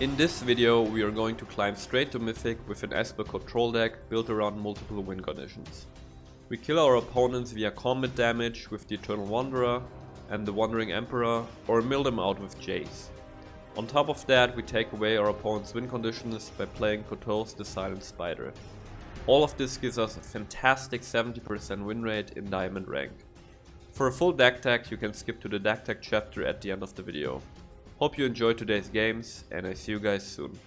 In this video we are going to climb straight to Mythic with an Esper control deck built around multiple win conditions. We kill our opponents via combat damage with the Eternal Wanderer and the Wandering Emperor, or mill them out with Jace. On top of that, we take away our opponent's win conditions by playing Koto's the Silent Spider. All of this gives us a fantastic 70% win rate in Diamond rank. For a full deck tech, you can skip to the Decktech chapter at the end of the video. Hope you enjoyed today's games, and I see you guys soon.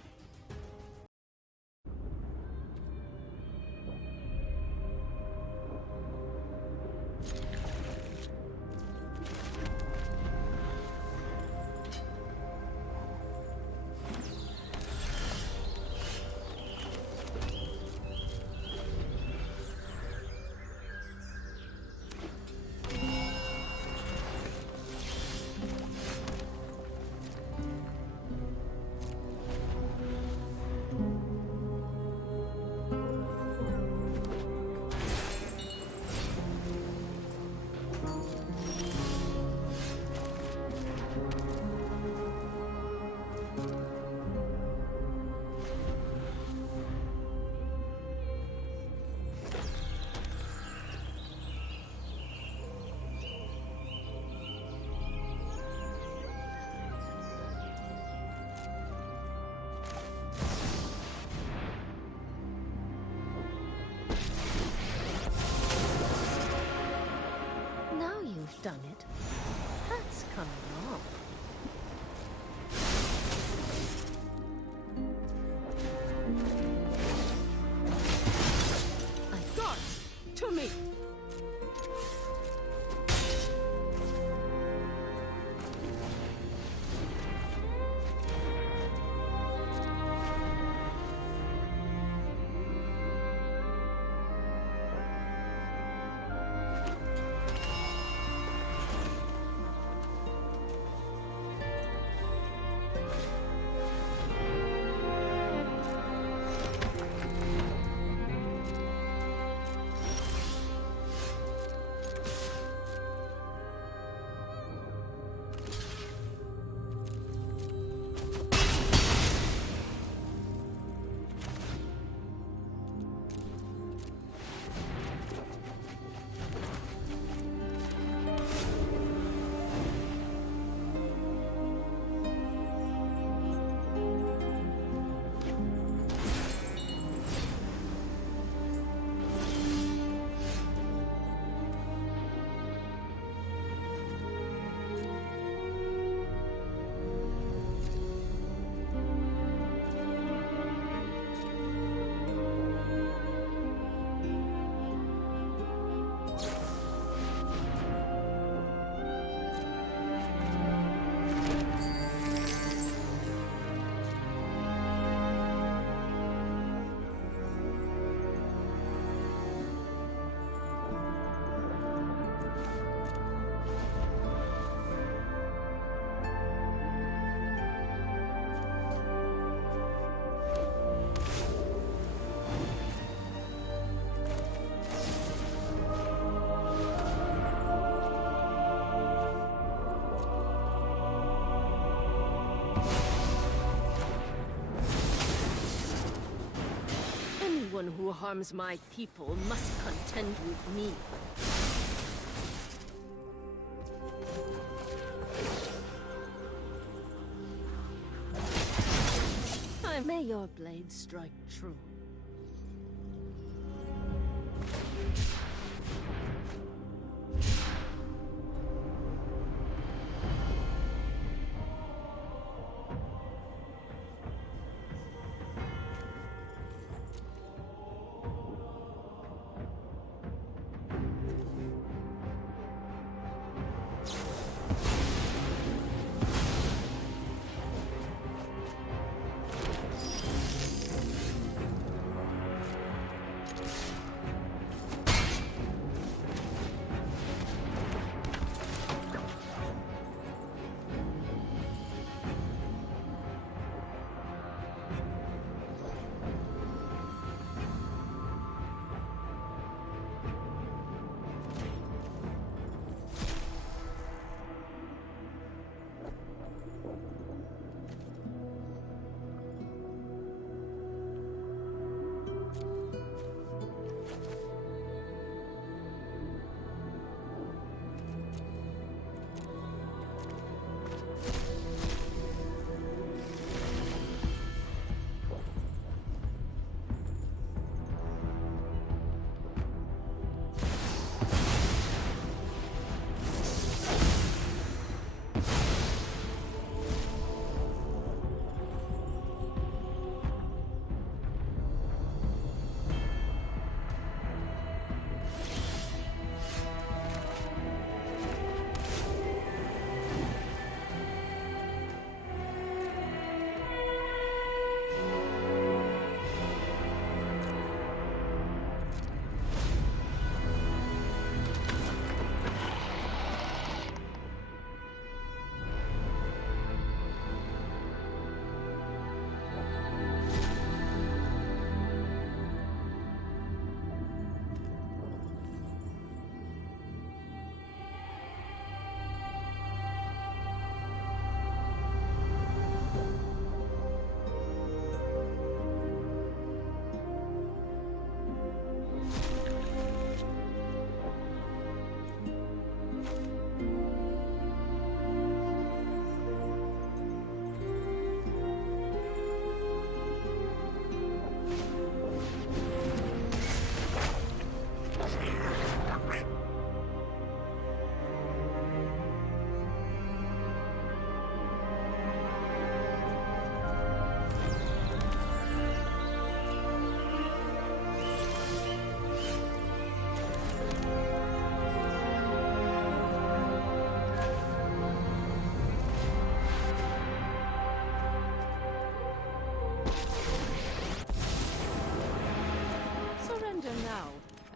Done it. That's coming off. I got to me. Anyone who harms my people must contend with me. May your blade strike true.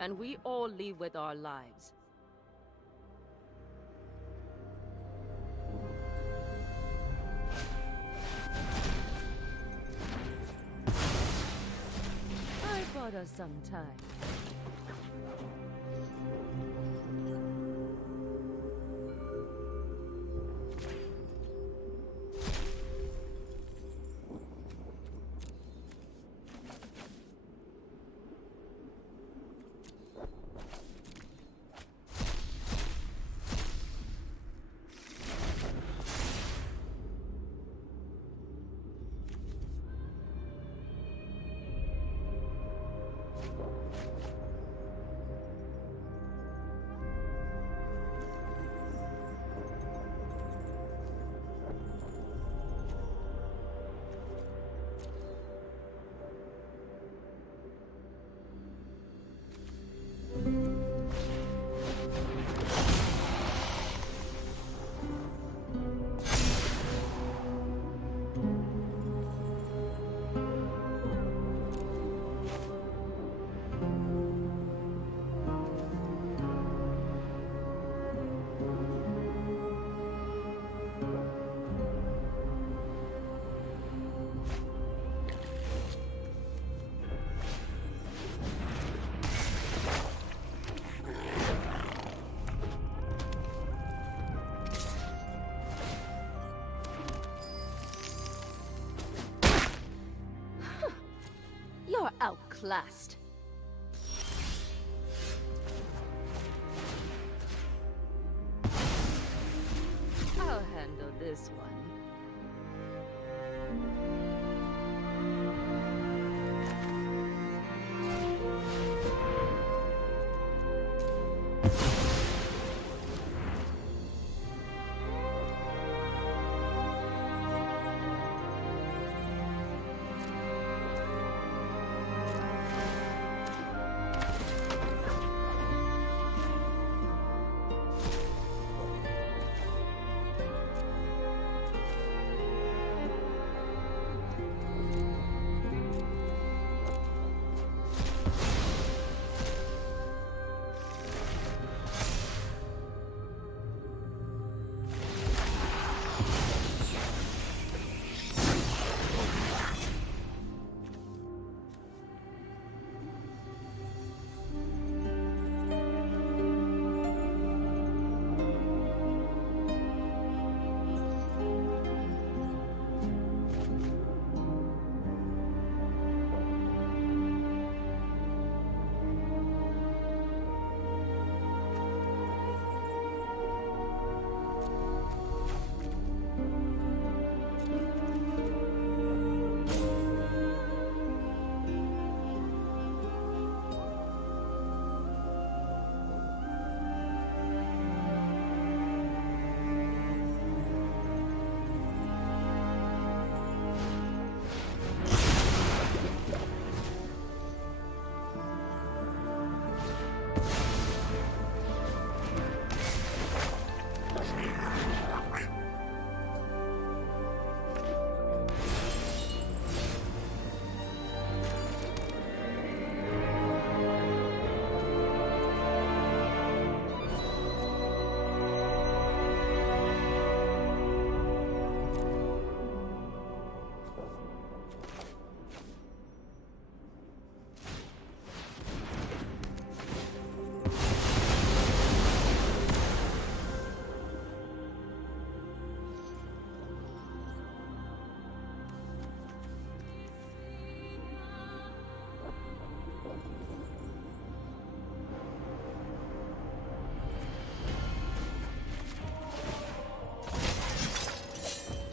and we all leave with our lives. I bought us some time. You're outclassed. I'll handle this one.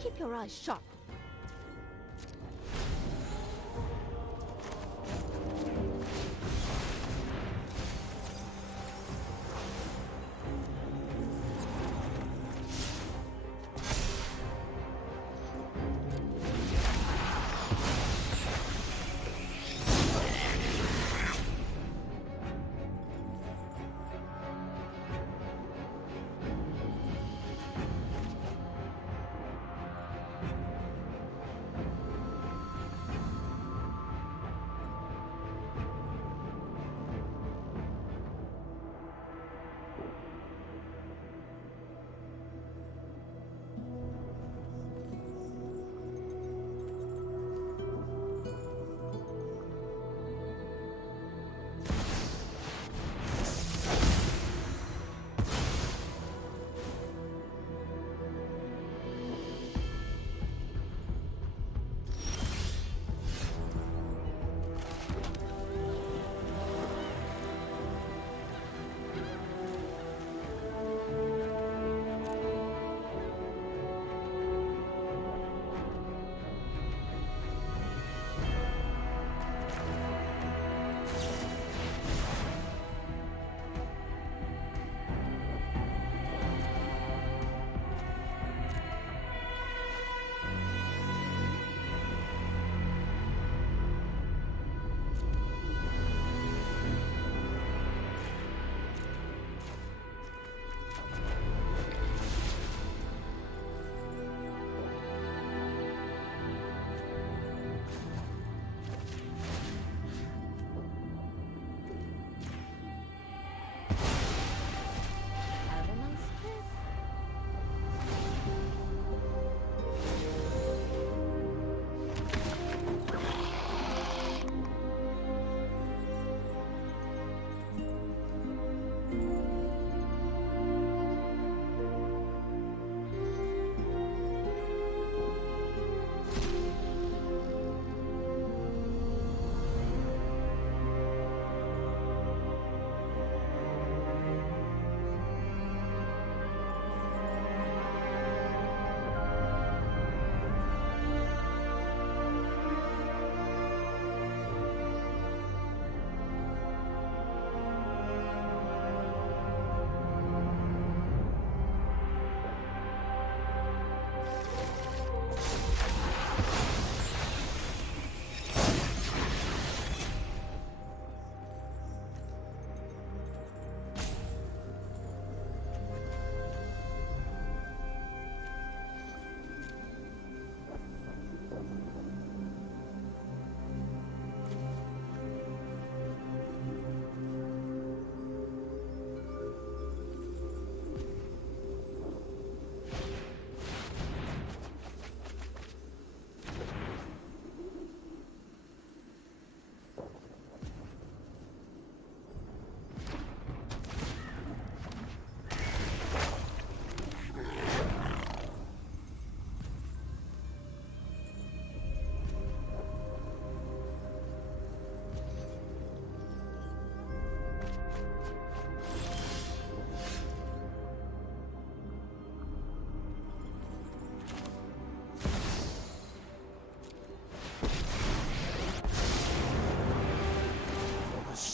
Keep your eyes sharp.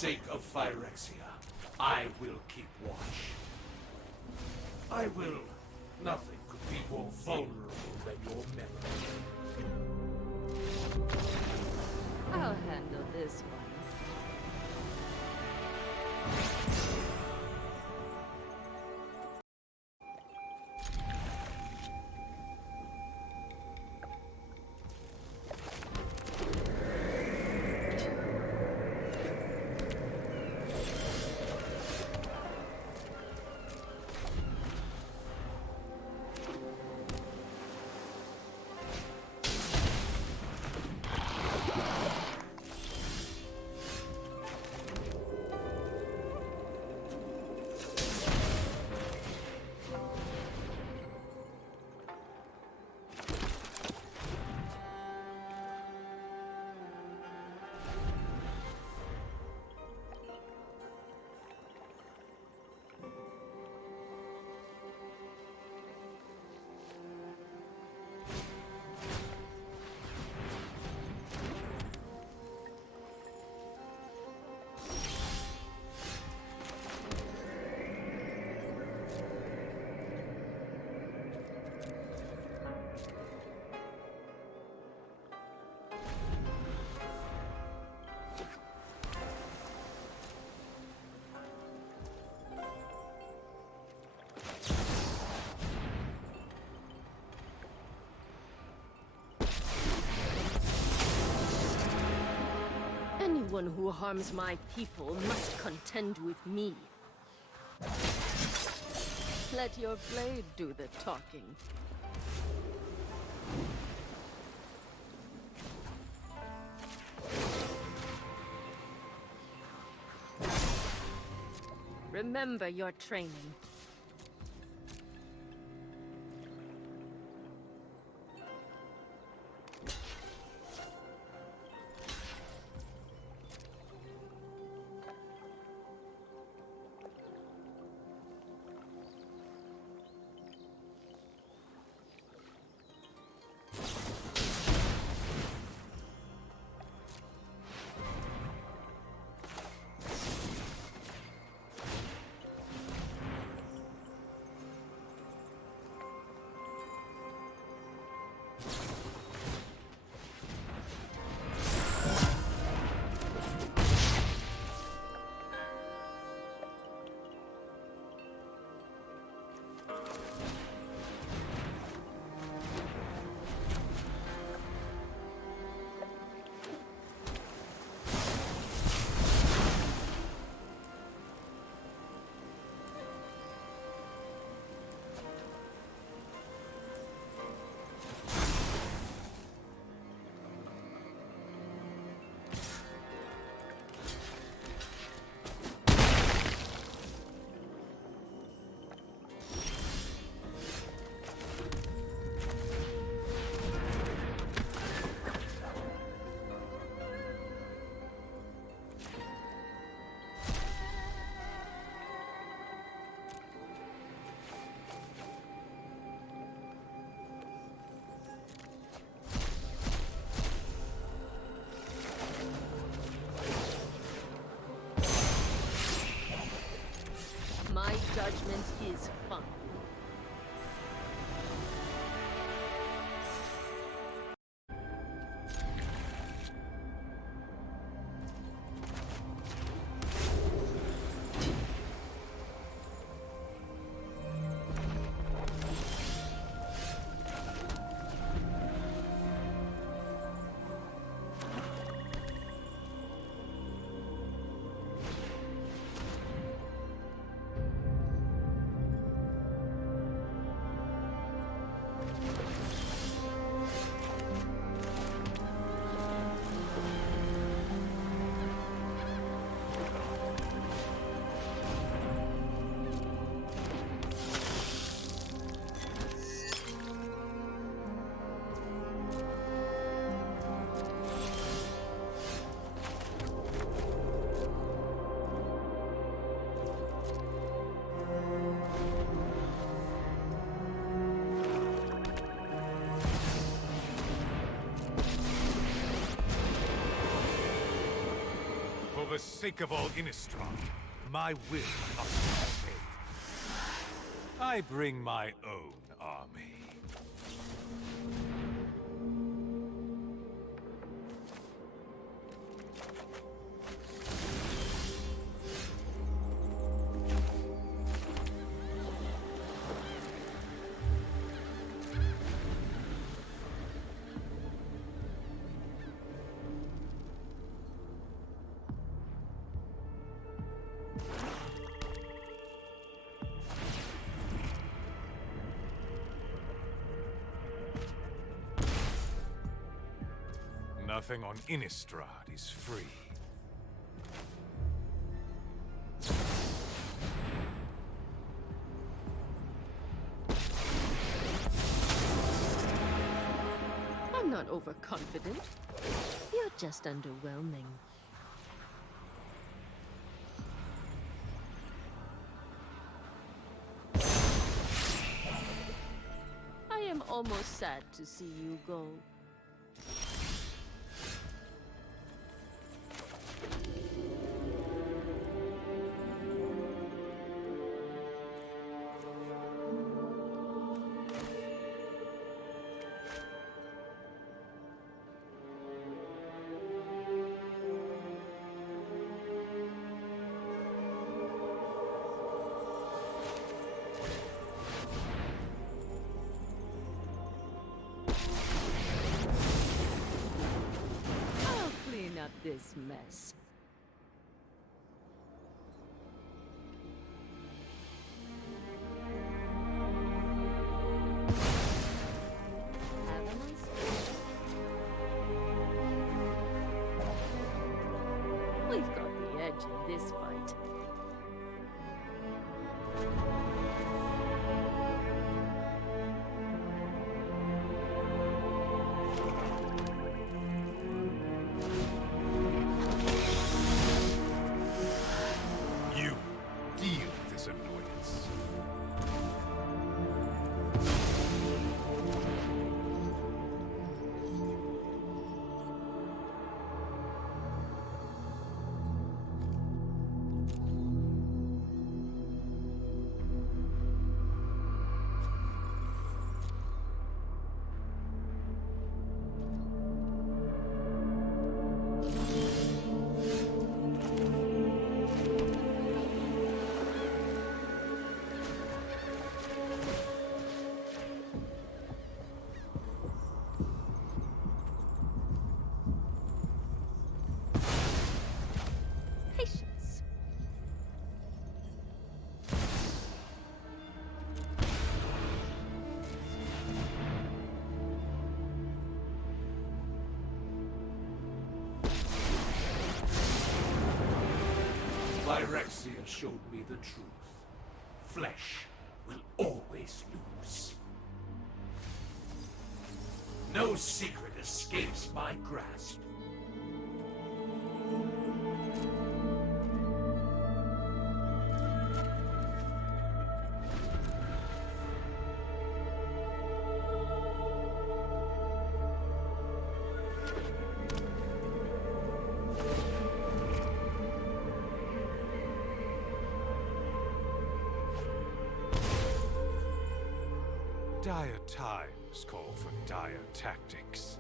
sake of phyrexia, I will keep watch. I will. Nothing could be more vulnerable than your memory. I'll handle this one. Anyone who harms my people must contend with me. Let your blade do the talking. Remember your training. My judgment is fine. the sake of all Innistrad, my will must be obeyed. I bring my own army. Nothing on Innistrad is free. I'm not overconfident. You're just underwhelming. I am almost sad to see you go. Up this mess. Have a nice day. We've got the edge in this fight. Phyrexia showed me the truth. Flesh will always lose. No secret escapes my grasp. Dire times call for dire tactics.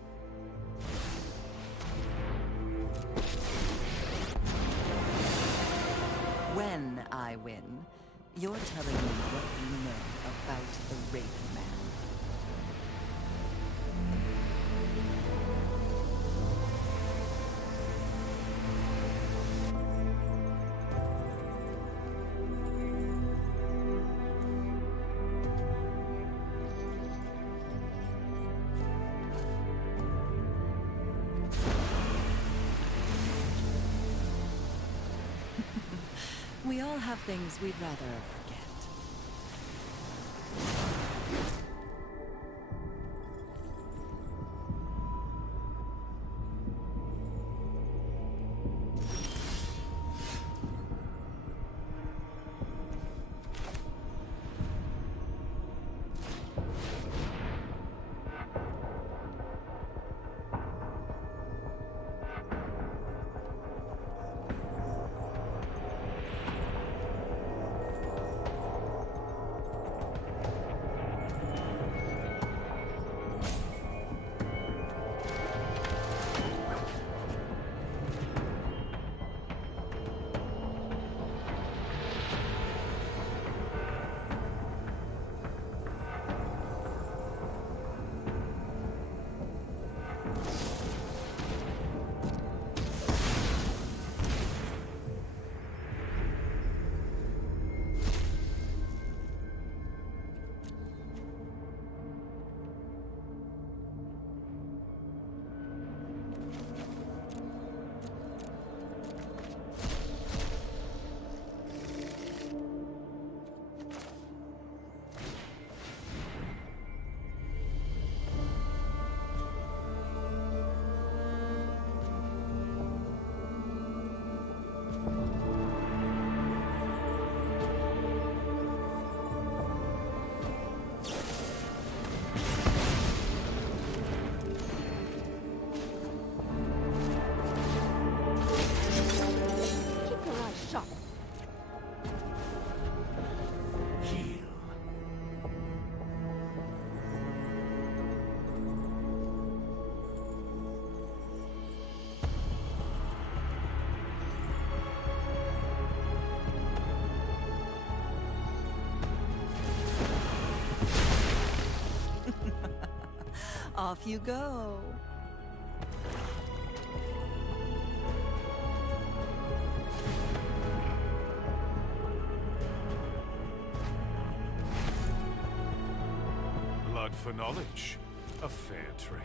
When I win, you're telling me what you know about the Raven Man. We all have things we'd rather forget. Off you go. Blood for knowledge. A fair trade.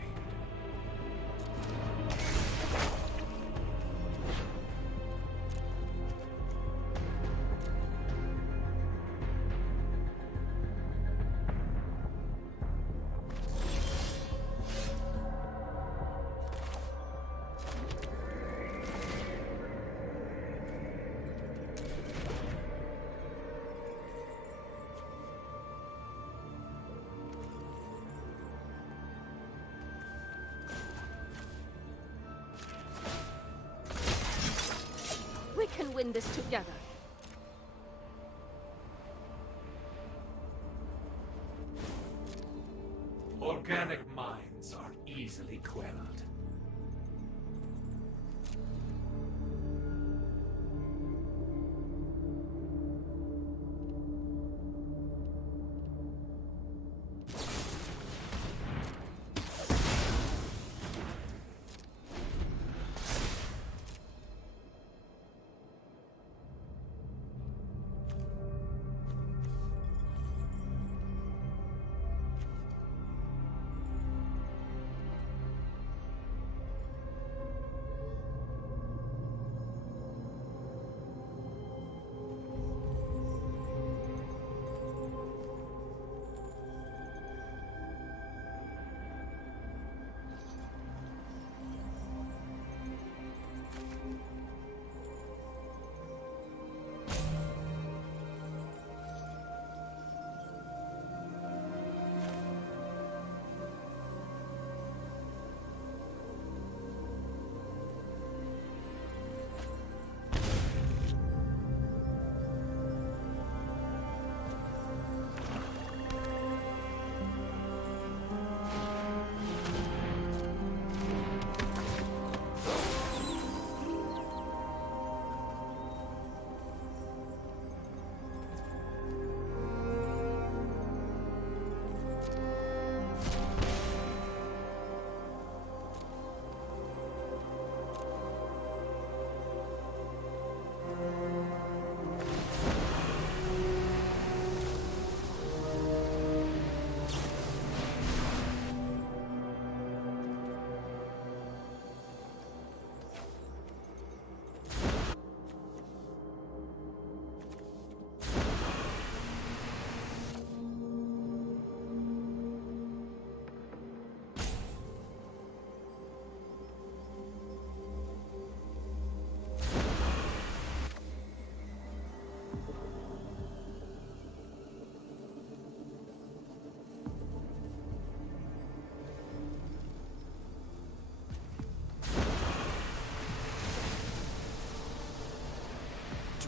We can win this together. Organic minds are easily quelled.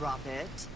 Drop it.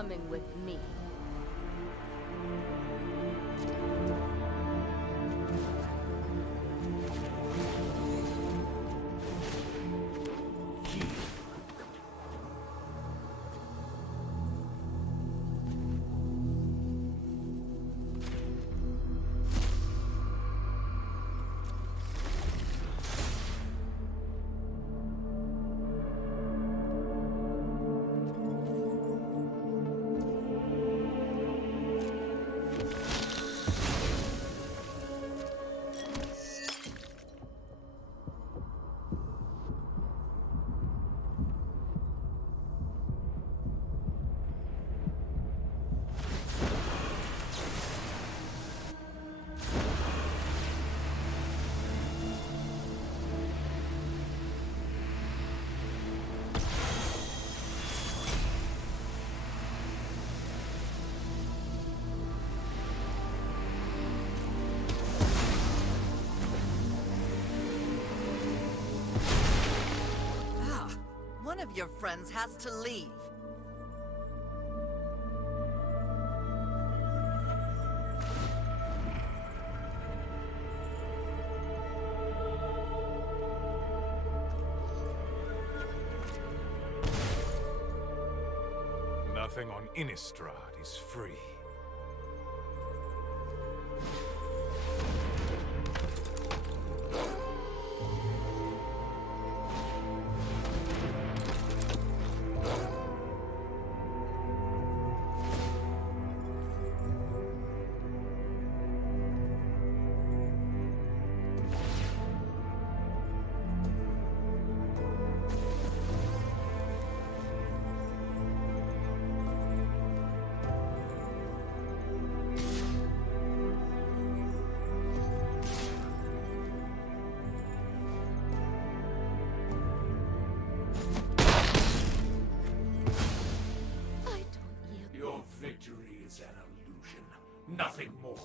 coming with me. One of your friends has to leave. Nothing on Innistrad is free. Victory is an illusion, nothing more.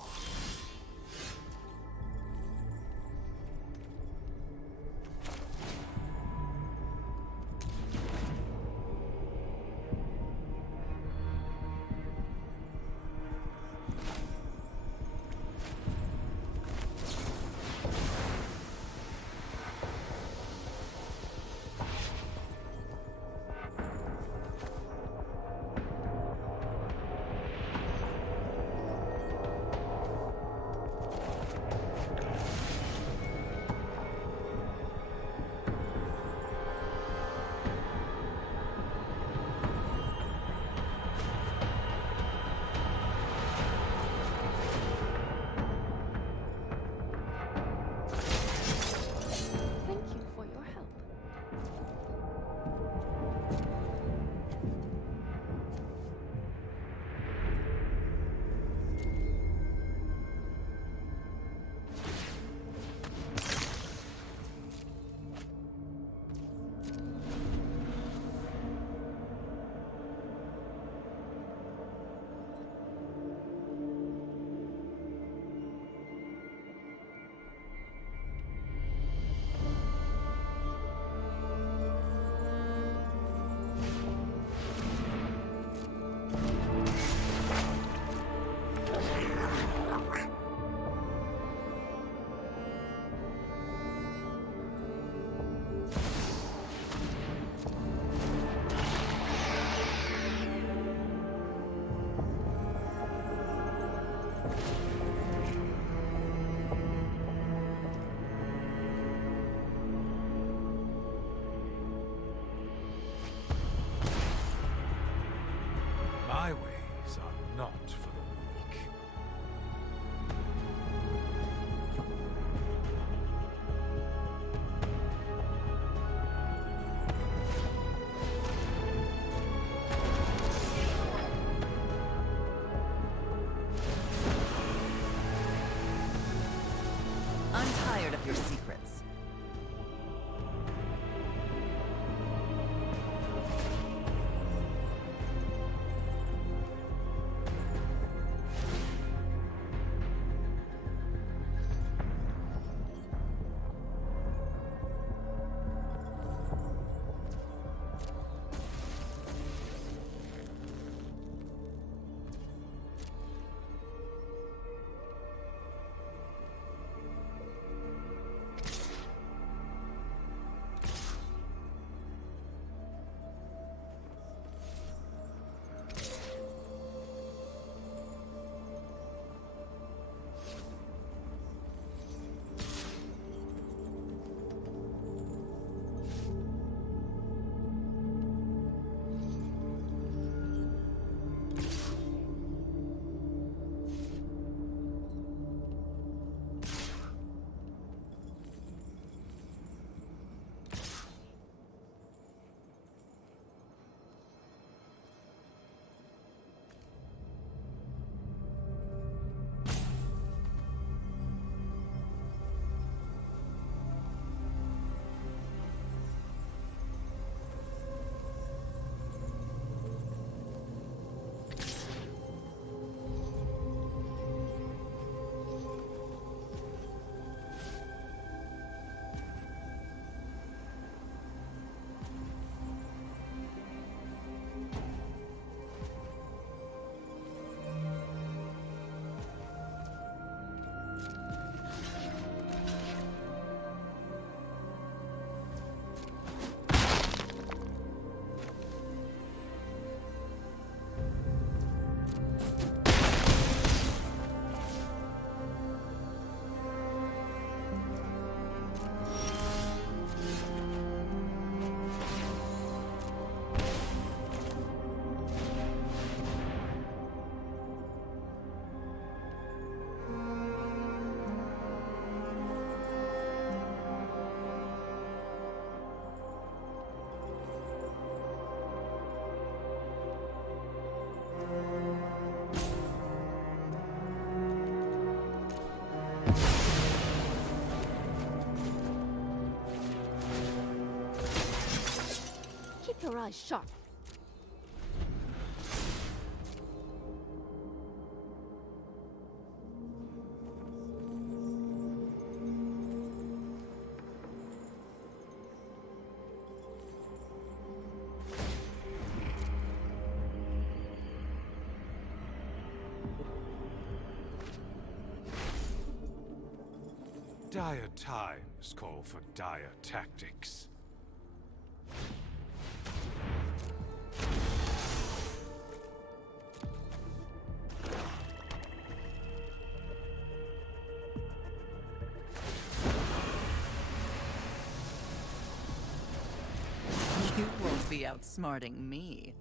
My ways are not for the weak. I'm tired of your secrets. eyes sharp. Dire times call for dire tactics. You won't be outsmarting me.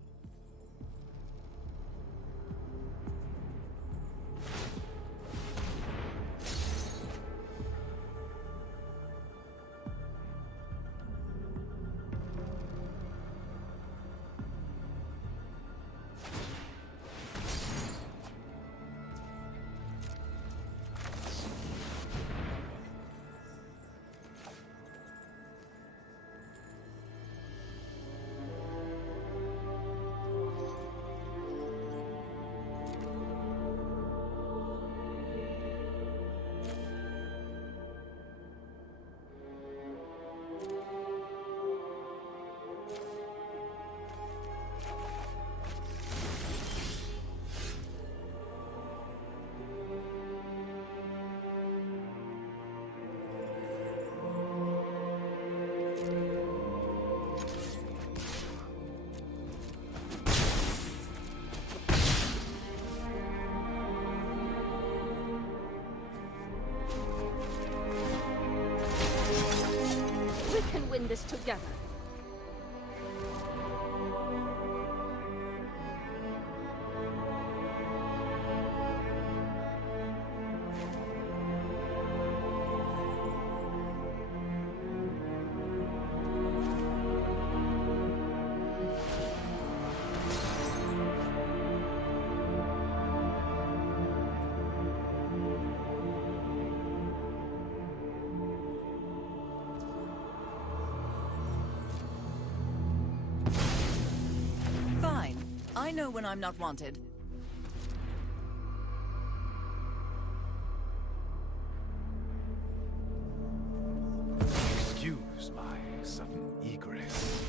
We can win this together. Fine. I know when I'm not wanted. Excuse my sudden egress.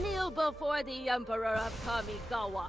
Kneel before the Emperor of Kamigawa.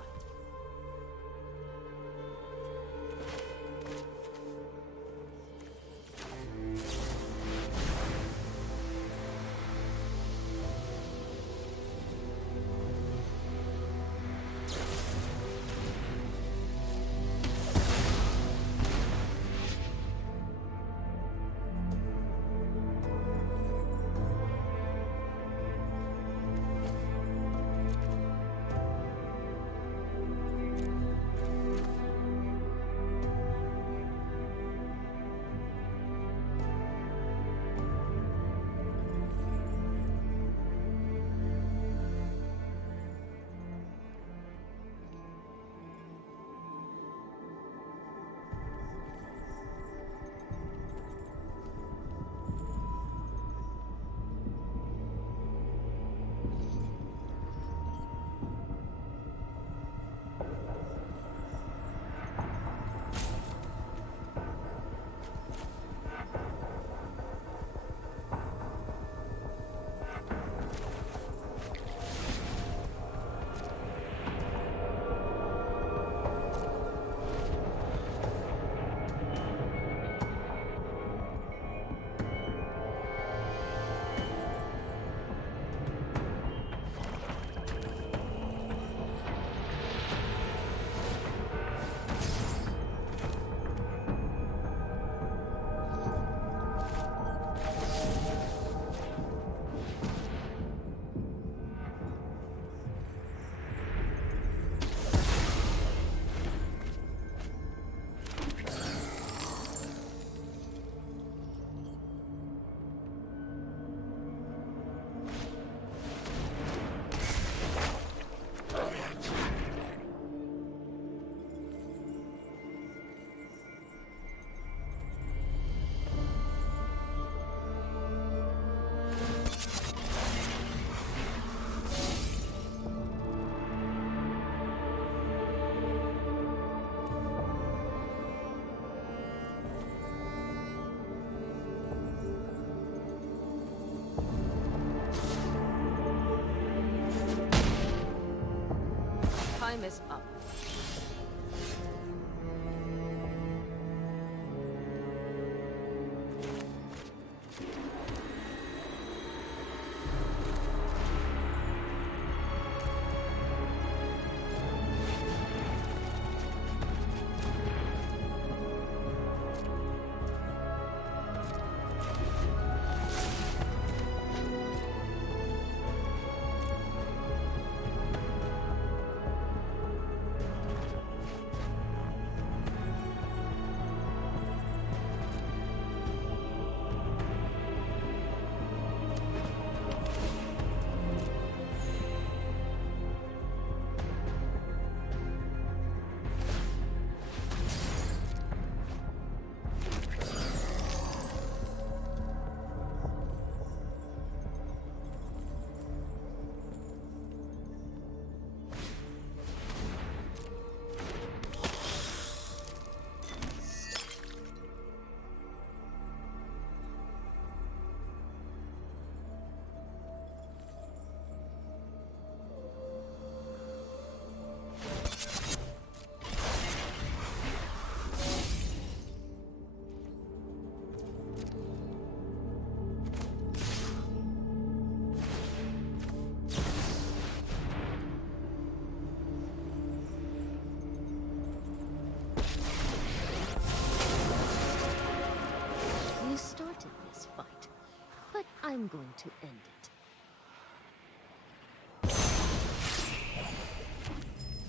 I'm going to end it.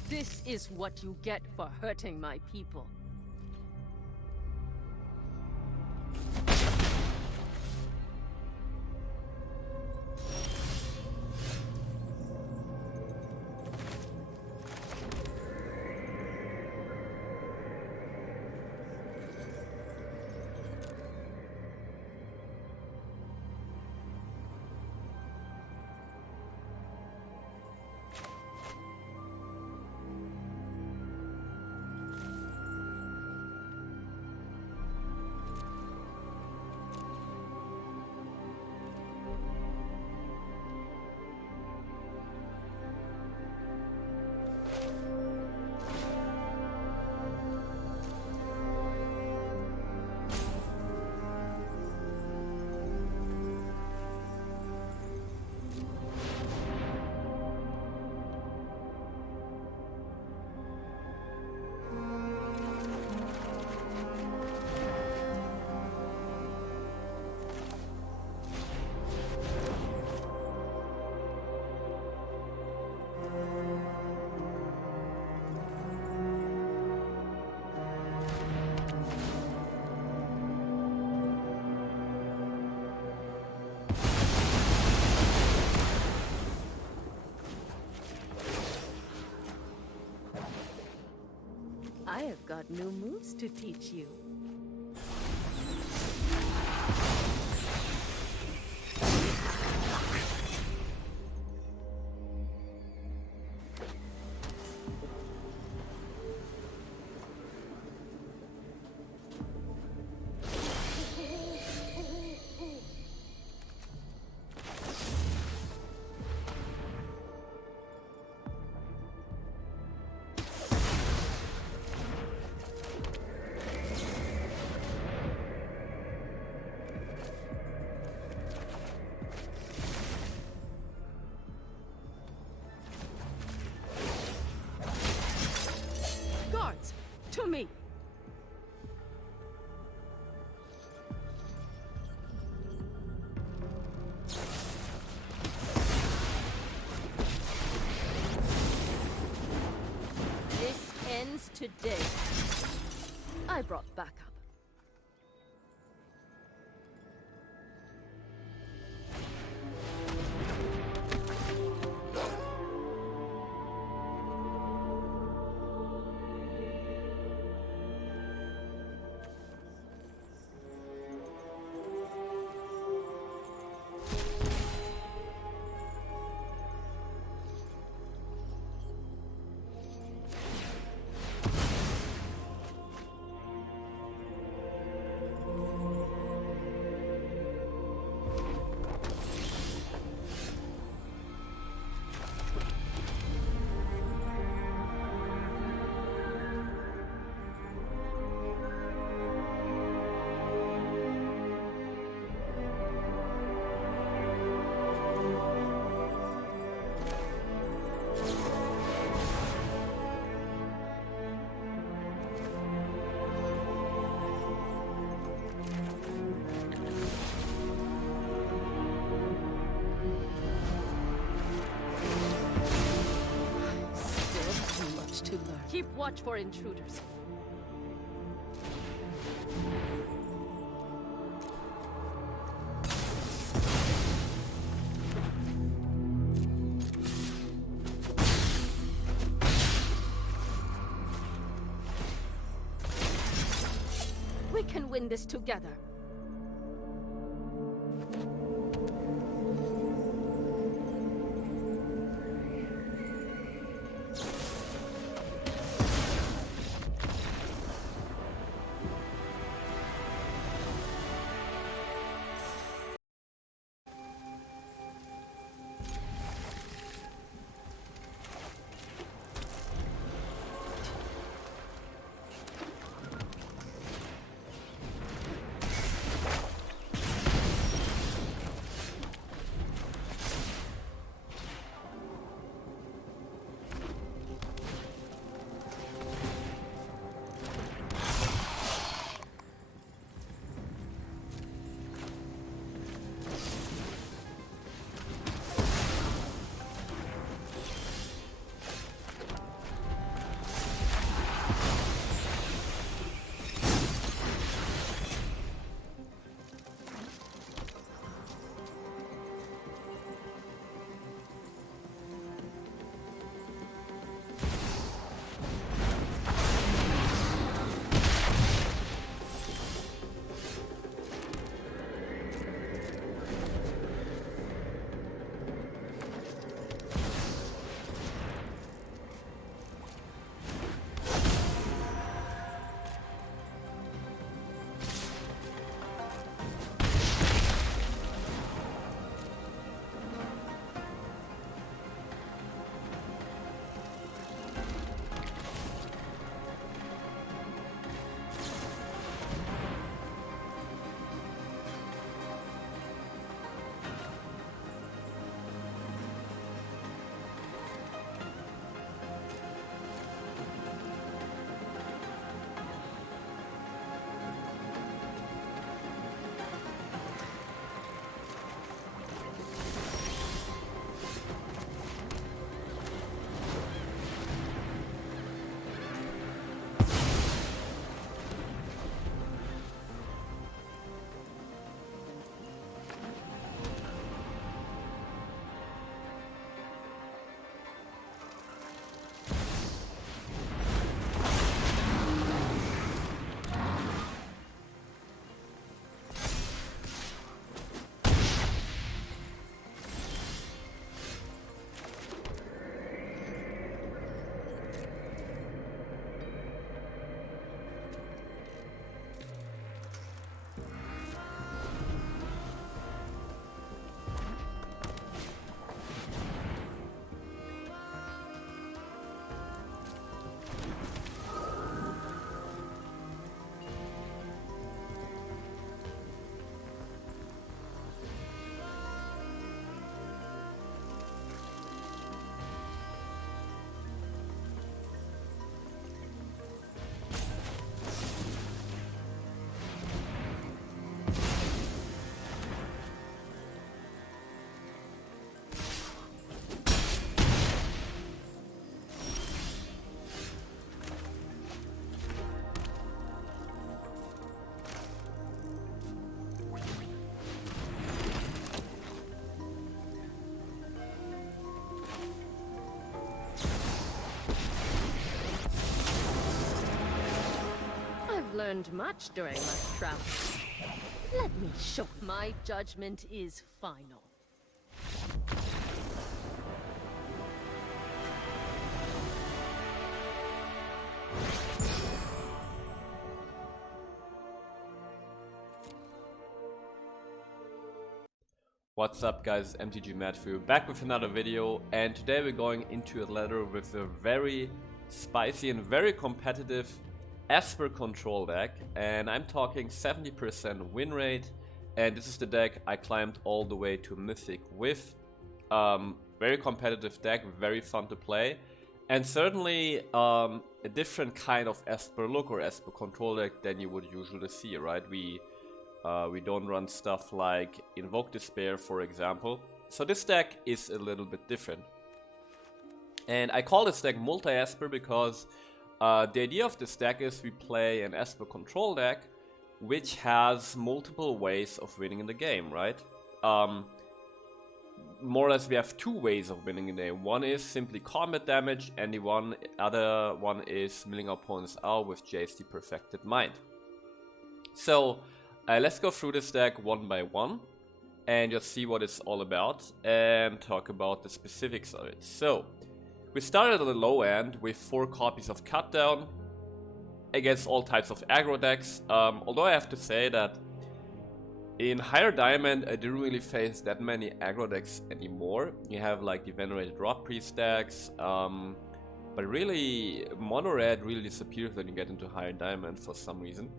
This is what you get for hurting my people. I have got new moves to teach you. To me! This ends today. I brought backup. To learn. Keep watch for intruders. We can win this together. learned much during my travels. Let me show my judgment is final. What's up guys, mtg Matt for you, back with another video, and today we're going into a ladder with a very spicy and very competitive Esper control deck, and I'm talking 70% win rate, and this is the deck I climbed all the way to Mythic with. Very competitive deck, very fun to play, and certainly a different kind of Esper look or Esper control deck than you would usually see, right? We don't run stuff like Invoke Despair, for example. So this deck is a little bit different. And I call this deck multi-Esper because the idea of this deck is we play an Esper control deck which has multiple ways of winning in the game, right? More or less we have two ways of winning in the game. One is simply combat damage, and the other one is milling opponents out with Jace the Perfected Mind. So let's go through this deck one by one and just see what it's all about and talk about the specifics of it. So we started at the low end with 4 copies of Cutdown against all types of aggro decks. Although I have to say that in higher diamond I didn't really face that many aggro decks anymore. You have like the Venerated Rot Priest decks, but really mono red really disappears when you get into higher diamond for some reason.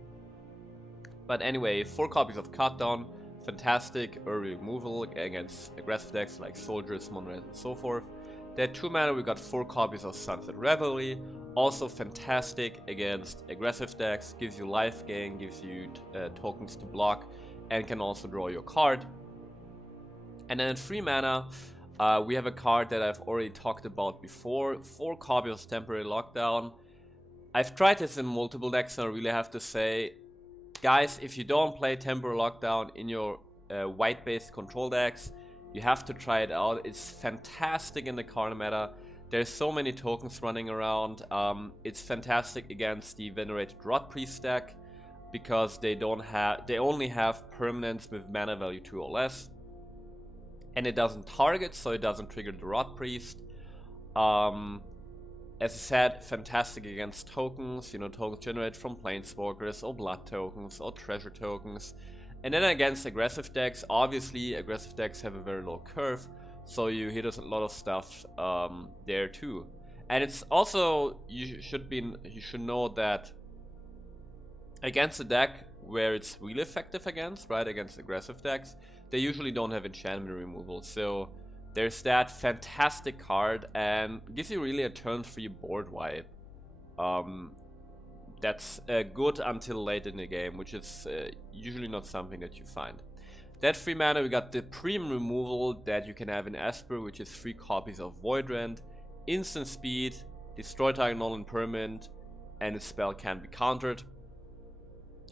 But anyway, 4 copies of Cutdown, fantastic early removal against aggressive decks like Soldiers, mono red, and so forth. Then 2 mana we got 4 copies of Sunset Revelry, also fantastic against aggressive decks, gives you life gain, gives you tokens to block, and can also draw your card. And then in 3 mana, we have a card that I've already talked about before, 4 copies of Temporary Lockdown. I've tried this in multiple decks and I really have to say, guys, if you don't play Temporary Lockdown in your white-based control decks, you have to try it out. It's fantastic in the card meta. There's so many tokens running around. It's fantastic against the Venerated Rot Priest deck because they only have permanents with mana value 2 or less, and it doesn't target, so it doesn't trigger the Rot Priest. As I said, fantastic against tokens, you know, tokens generated from Planeswalkers or blood tokens or treasure tokens. And then against aggressive decks, obviously aggressive decks have a very low curve, so you hit us a lot of stuff there too. And it's also, you should know that against a deck where it's really effective against, right, against aggressive decks, they usually don't have enchantment removal. So there's that fantastic card and gives you really a turn 3 board wipe. That's good until late in the game, which is usually not something that you find. That 3 mana we got the premium removal that you can have in Esper, which is 3 copies of Voidrant, instant speed, destroy target non-permanent, and its spell can be countered.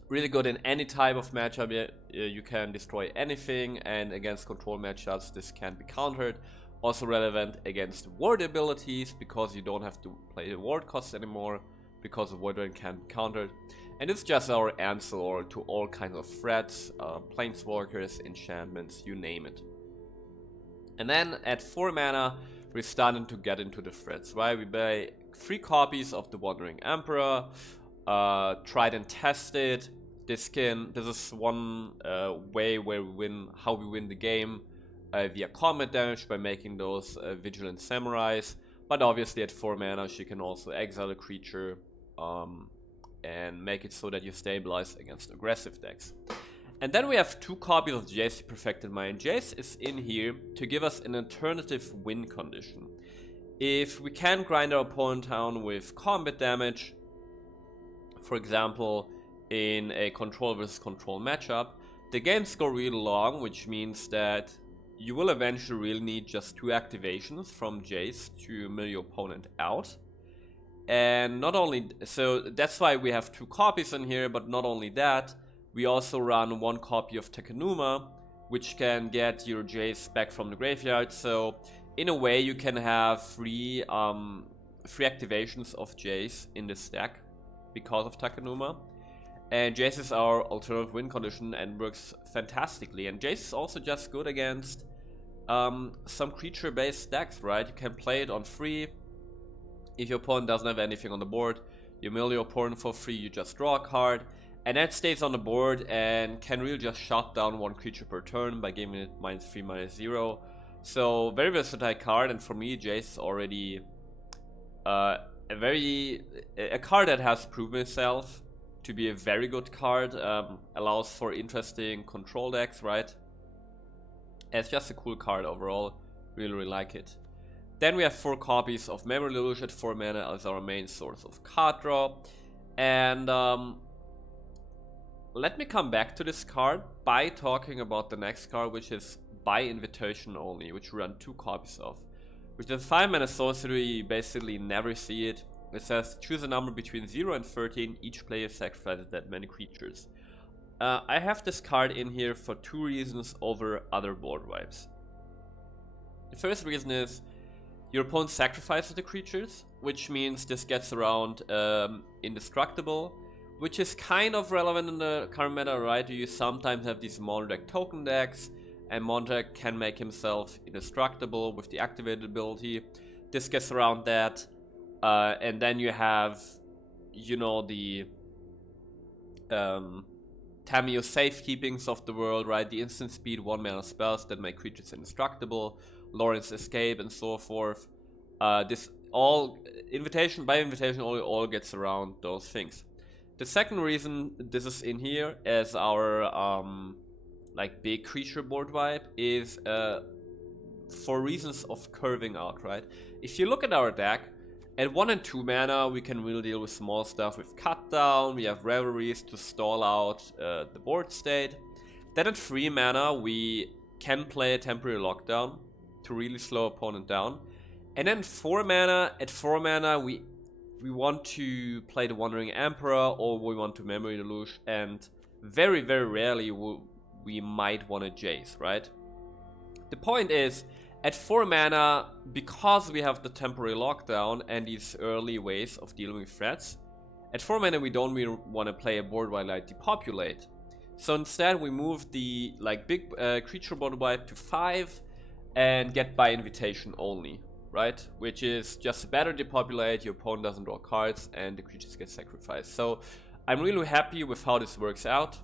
Really good in any type of matchup. You can destroy anything, and against control matchups this can be countered. Also relevant against ward abilities because you don't have to play the ward cost anymore because the Voidrant can be countered. And it's just our answer to all kinds of threats, Planeswalkers, enchantments, you name it. And then at 4 mana we're starting to get into the threats, right? We buy 3 copies of the Wandering Emperor, tried and tested. This is one way where how we win the game via combat damage by making those Vigilant Samurais. But obviously at 4 mana she can also exile a creature and make it so that you stabilize against aggressive decks. And then we have 2 copies of Jace the Perfected Mind. Jace is in here to give us an alternative win condition. If we can grind our opponent down with combat damage, for example in a control versus control matchup, the games go really long, which means that you will eventually really need just 2 activations from Jace to mill your opponent out. And not only, so that's why we have 2 copies in here, but not only that, we also run 1 copy of Tekanuma, which can get your Jace back from the graveyard. So in a way you can have 3 activations of Jace in this deck because of Tekanuma. And Jace is our alternative win condition and works fantastically. And Jace is also just good against some creature-based decks, right? You can play it on free. If your opponent doesn't have anything on the board, you mill your opponent for free, you just draw a card. And that stays on the board and can really just shut down one creature per turn by giving it -3, -0. So, very versatile card, and for me, Jace is already a card that has proven itself to be a very good card. Allows for interesting control decks, right? It's just a cool card overall. Really like it. Then we have 4 copies of Memory Deluge at 4 mana as our main source of card draw. And let me come back to this card by talking about the next card, which is by invitation only, which we run 2 copies of. Which is a 5 mana sorcery, you basically never see it. It says choose a number between 0 and 13, each player sacrifices that many creatures. I have this card in here for 2 reasons over other board wipes. The first reason is your opponent sacrifices the creatures, which means this gets around indestructible, which is kind of relevant in the current meta, right? You sometimes have these mono deck token decks, and mono deck can make himself indestructible with the activated ability. This gets around that, and then you have, you know, the Tameo safekeepings of the world, right? The instant speed 1 mana spells that make creatures indestructible, Lawrence Escape, and so forth. This all invitation by invitation only all gets around those things. The second reason this is in here as our like big creature board wipe is for reasons of curving out, right? If you look at our deck, at 1 and 2 mana we can really deal with small stuff with cut down, we have revelries to stall out the board state. Then at 3 mana we can play a temporary lockdown to really slow opponent down. And then 4 mana, at 4 mana we want to play the Wandering Emperor, or we want to Memory Deluge, and very rarely we might want to Jace, right? The point is, at 4 mana, because we have the temporary lockdown and these early ways of dealing with threats, at 4 mana we don't really want to play a board wipe like Depopulate. So instead we move the like big creature board wipe to 5 and get by invitation only, right? Which is just a better Depopulate, your opponent doesn't draw cards, and the creatures get sacrificed. So I'm really happy with how this works out.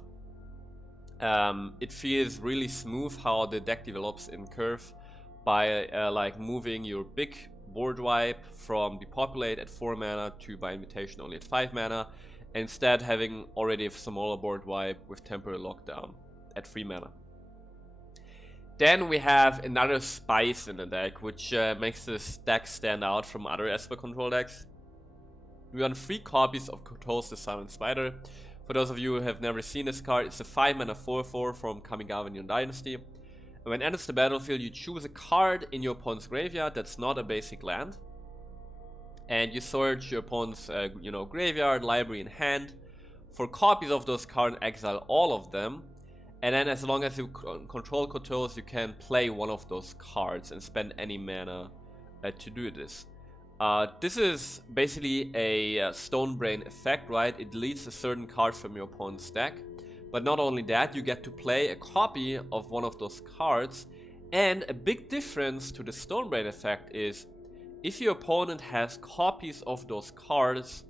It feels really smooth how the deck develops in Curve by like moving your big board wipe from Depopulate at 4 mana to by invitation only at 5 mana, instead having already a smaller board wipe with temporary lockdown at 3 mana. Then we have another spice in the deck, which makes this deck stand out from other Esper control decks. We run 3 copies of Kotos the Silent Spider. For those of you who have never seen this card, it's a 5 mana 4/4 from Kamigawa New Dynasty. And when it enters the battlefield, you choose a card in your opponent's graveyard that's not a basic land. And you search your opponent's graveyard, library, and hand for copies of those cards and exile all of them. And then as long as you control Kotos, you can play one of those cards and spend any mana to do this. This is basically a Stone Brain effect, right? It deletes a certain card from your opponent's deck. But not only that, you get to play a copy of one of those cards. And a big difference to the Stone Brain effect is if your opponent has copies of those cards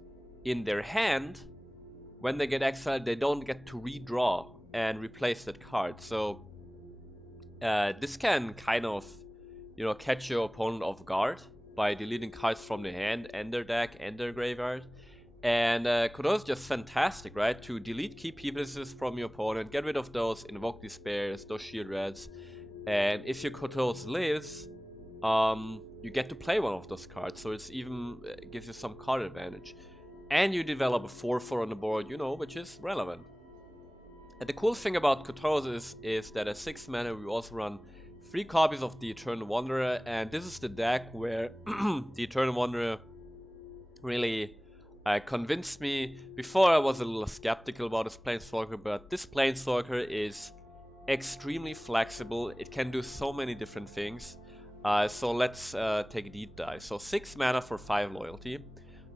in their hand, when they get exiled, they don't get to redraw and replace that card. So this can kind of, catch your opponent off guard by deleting cards from their hand and their deck and their graveyard. And Kodos is just fantastic, right? To delete key pieces from your opponent, get rid of those Invoke Despairs, those Shield Reds, and if your Kodos lives, you get to play one of those cards, so it's even gives you some card advantage. And you develop a 4/4 on the board, which is relevant. And the cool thing about Kotos is that at 6 mana we also run 3 copies of the Eternal Wanderer, and this is the deck where the Eternal Wanderer really convinced me. Before I was a little skeptical about this Planeswalker, but this Planeswalker is extremely flexible. It can do so many different things. So let's take a deep dive. So 6 mana for 5 loyalty.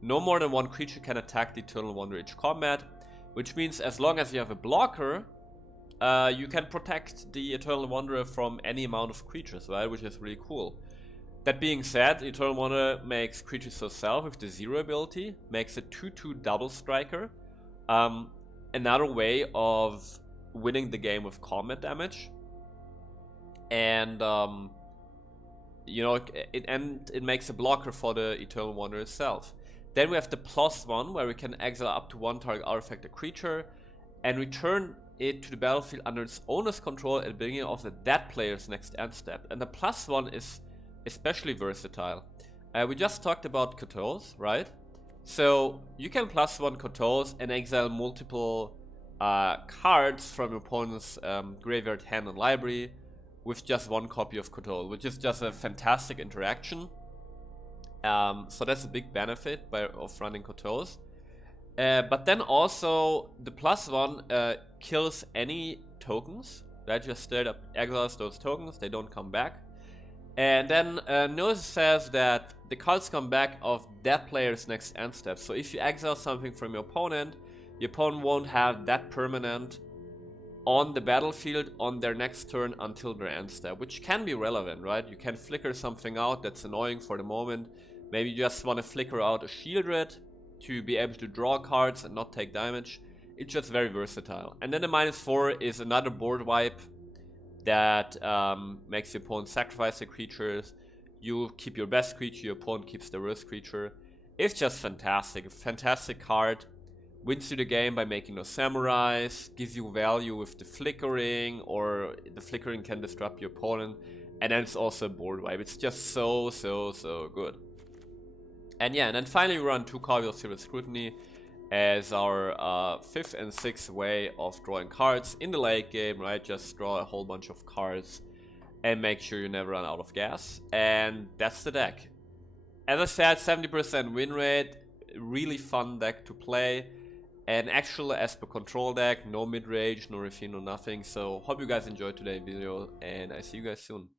No more than 1 creature can attack the Eternal Wanderer each combat. which means as long as you have a blocker, you can protect the Eternal Wanderer from any amount of creatures, right? Which is really cool. That being said, Eternal Wanderer makes creatures herself with the 0 ability, makes a 2/2 double striker. Another way of winning the game with combat damage. And you know, it makes a blocker for the Eternal Wanderer itself. Then we have the +1, where we can exile up to 1 target artifact a creature and return it to the battlefield under its owner's control at the beginning of that player's next end step. And the +1 is especially versatile. We just talked about Kotos, right? So you can +1 Kotos and exile multiple cards from your opponent's graveyard, hand, and library with just 1 copy of Kotos, which is just a fantastic interaction. So that's a big benefit of running Kotos. But then also the +1 kills any tokens. That just straight up exiles those tokens, they don't come back. And then notice says that the cards come back of that player's next end step. So if you exile something from your opponent won't have that permanent on the battlefield on their next turn until their end step, which can be relevant, right? You can flicker something out that's annoying for the moment. Maybe you just want to flicker out a Shieldred to be able to draw cards and not take damage. It's just very versatile. And then the -4 is another board wipe that makes your opponent sacrifice the creatures. You keep your best creature, your opponent keeps the worst creature. It's just fantastic. A fantastic card. Wins you the game by making those samurais, gives you value with the flickering, or the flickering can disrupt your opponent. And then it's also a board wipe. It's just so good. And yeah, and then finally we run 2 Call of Serious Scrutiny as our 5th and 6th way of drawing cards in the late game, right? Just draw a whole bunch of cards and make sure you never run out of gas. And that's the deck. As I said, 70% win rate, really fun deck to play. An actual Esper control deck, no mid-range, no refine, no nothing. So hope you guys enjoyed today's video, and I see you guys soon.